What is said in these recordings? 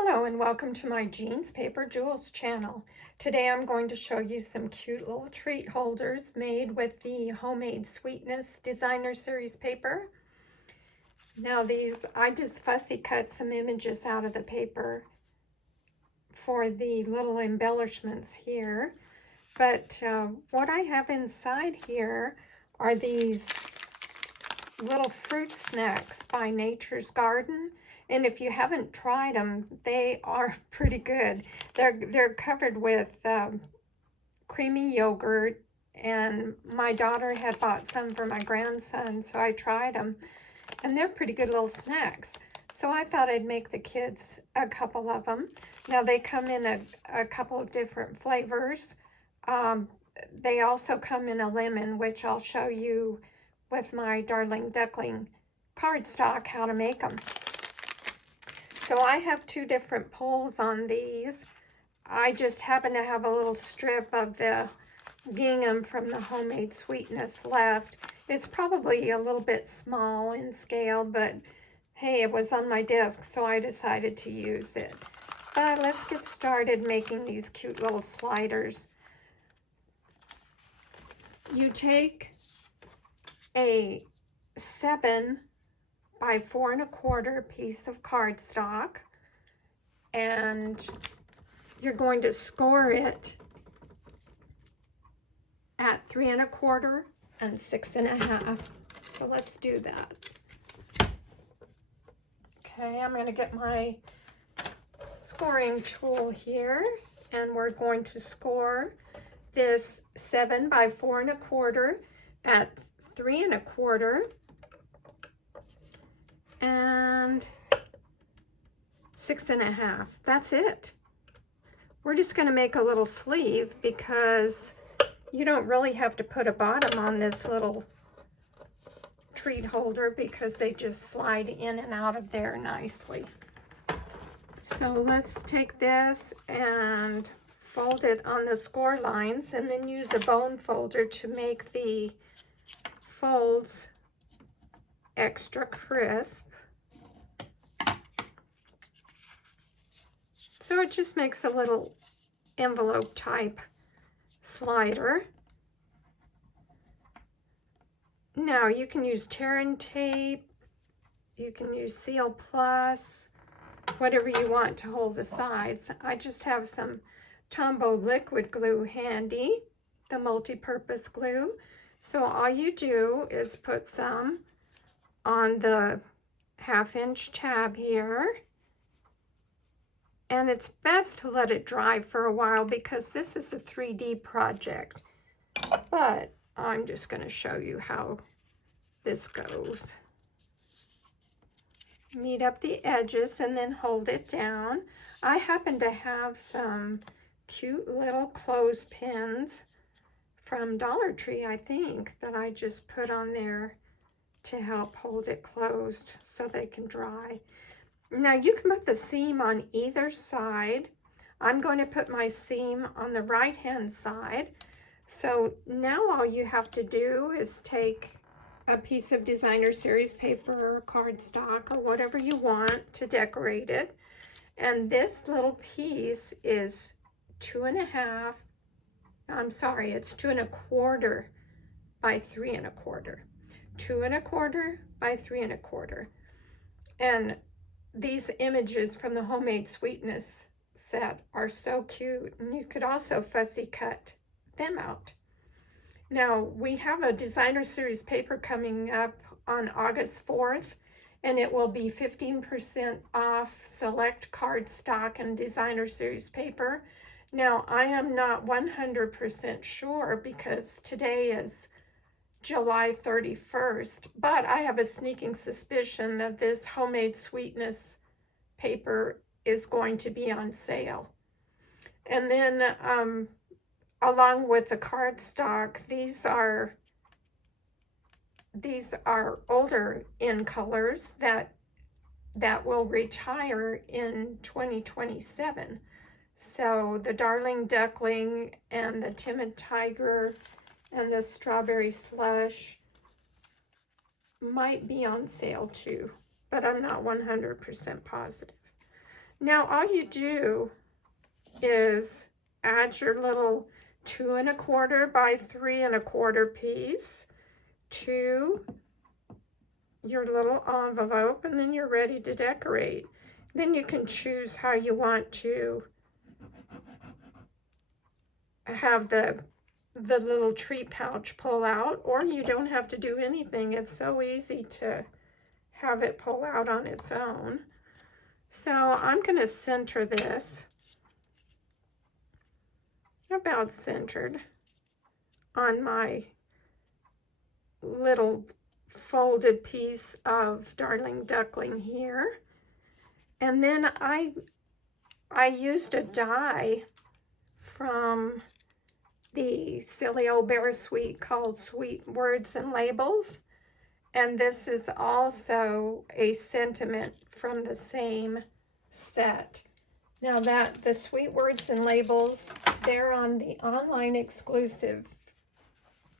Hello and welcome to my Jeans Paper Jewels channel. Today I'm going to show you some cute little treat holders made with the Homemade Sweetness Designer Series paper. Now these, I just fussy cut some images out of the paper for the little embellishments here. But what I have inside here are these little fruit snacks by Nature's Garden. And if you haven't tried them, they are pretty good. They're covered with creamy yogurt, and my daughter had bought some for my grandson, so I tried them. And they're pretty good little snacks. So I thought I'd make the kids a couple of them. Now they come in a couple of different flavors. They also come in a lemon, which I'll show you with my darling Duckling cardstock how to make them. So I have two different pulls on these. I just happen to have a little strip of the gingham from the Homemade Sweetness left. It's probably a little bit small in scale, but hey, it was on my desk, so I decided to use it. But let's get started making these cute little sliders. You take a 7 by 4 1/4 piece of cardstock, and you're going to score it at 3 1/4 and 6 1/2. So let's do that. Okay, I'm going to get my scoring tool here, and we're going to score this 7 by 4 1/4 at 3 1/4 and 6 1/2. That's it. We're just going to make a little sleeve because you don't really have to put a bottom on this little treat holder because they just slide in and out of there nicely. So let's take this and fold it on the score lines and then use a bone folder to make the folds extra crisp. So it just makes a little envelope type slider. Now you can use tear and tape, you can use Seal Plus, whatever you want to hold the sides. I just have some Tombow liquid glue handy, the multi-purpose glue. So all you do is put some on the 1/2-inch tab here. And it's best to let it dry for a while because this is a 3D project. But I'm just going to show you how this goes. Meet up the edges and then hold it down. I happen to have some cute little clothespins from Dollar Tree, I think, that I just put on there to help hold it closed so they can dry. Now you can put the seam on either side. I'm going to put my seam on the right hand side. So now all you have to do is take a piece of designer series paper or cardstock or whatever you want to decorate it. And this little piece is 2 1/2, I'm sorry, it's 2 1/4 by 3 1/4. 2 1/4 by 3 1/4. And these images from the Homemade Sweetness set are so cute, and you could also fussy cut them out. Now, we have a designer series paper coming up on August 4th, and it will be 15% off select cardstock and designer series paper. Now, I am not 100% sure because today is July 31st, but I have a sneaking suspicion that this Homemade Sweetness paper is going to be on sale. And then along with the cardstock, these are older in colors that will retire in 2027. So the Darling Duckling and the Timid Tiger and the Strawberry Slush might be on sale too, but I'm not 100% positive. Now all you do is add your little 2 1/4 by 3 1/4 piece to your little envelope, and then you're ready to decorate. Then you can choose how you want to have the little tree pouch pull out, or you don't have to do anything. It's so easy to have it pull out on its own. So I'm going to center this about centered on my little folded piece of Darling Duckling here. And then I used a die from the Silly Old Bear Suite called Sweet Words and Labels. And this is also a sentiment from the same set. Now that the Sweet Words and Labels, they're on the online exclusive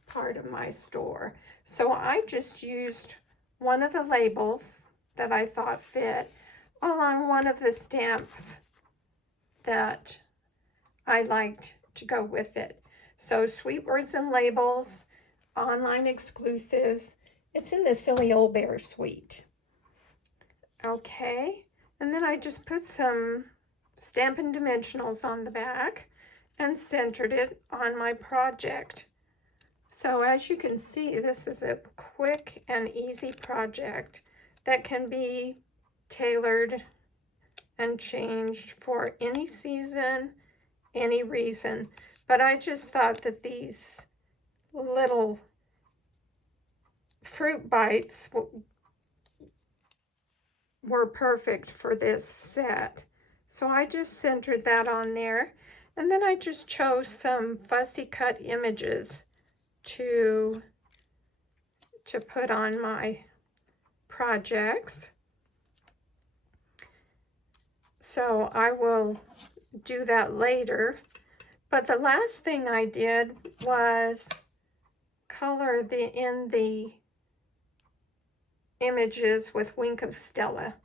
part of my store. So I just used one of the labels that I thought fit along one of the stamps that I liked to go with it. So Sweet Words and Labels, online exclusives. It's in the Silly Old Bear Suite. Okay, and then I just put some Stampin' Dimensionals on the back and centered it on my project. So as you can see, this is a quick and easy project that can be tailored and changed for any season, any reason. But I just thought that these little fruit bites were perfect for this set. So I just centered that on there. And then I just chose some fussy cut images to put on my projects. So I will do that later. But the last thing I did was color in the images with Wink of Stella.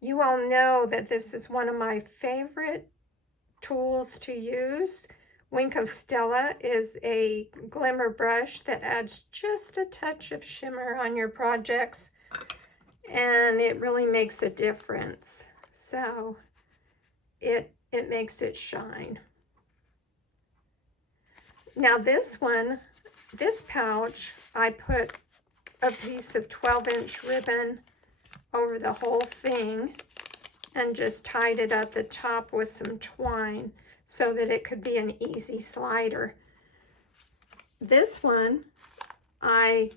You all know that this is one of my favorite tools to use. Wink of Stella is a glimmer brush that adds just a touch of shimmer on your projects, and it really makes a difference. So it makes it shine. Now this pouch, I put a piece of 12-inch ribbon over the whole thing and just tied it at the top with some twine so that it could be an easy slider. This one, I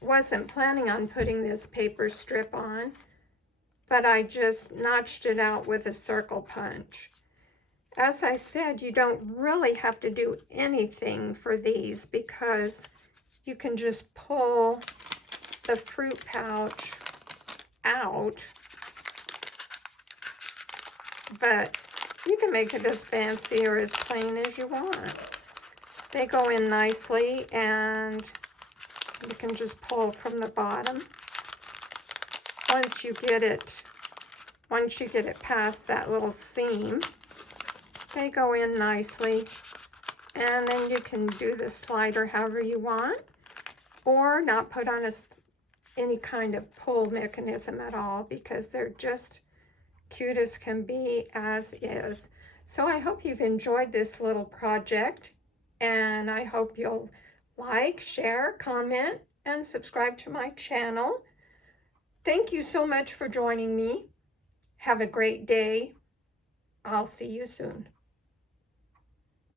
wasn't planning on putting this paper strip on, but I just notched it out with a circle punch. As I said, you don't really have to do anything for these because you can just pull the fruit pouch out, but you can make it as fancy or as plain as you want. They go in nicely, and you can just pull from the bottom. Once you get it past that little seam, they go in nicely, and then you can do the slider however you want, or not put on any kind of pull mechanism at all, because they're just cute as can be as is. So I hope you've enjoyed this little project, and I hope you'll like, share, comment, and subscribe to my channel. Thank you so much for joining me. Have a great day. I'll see you soon.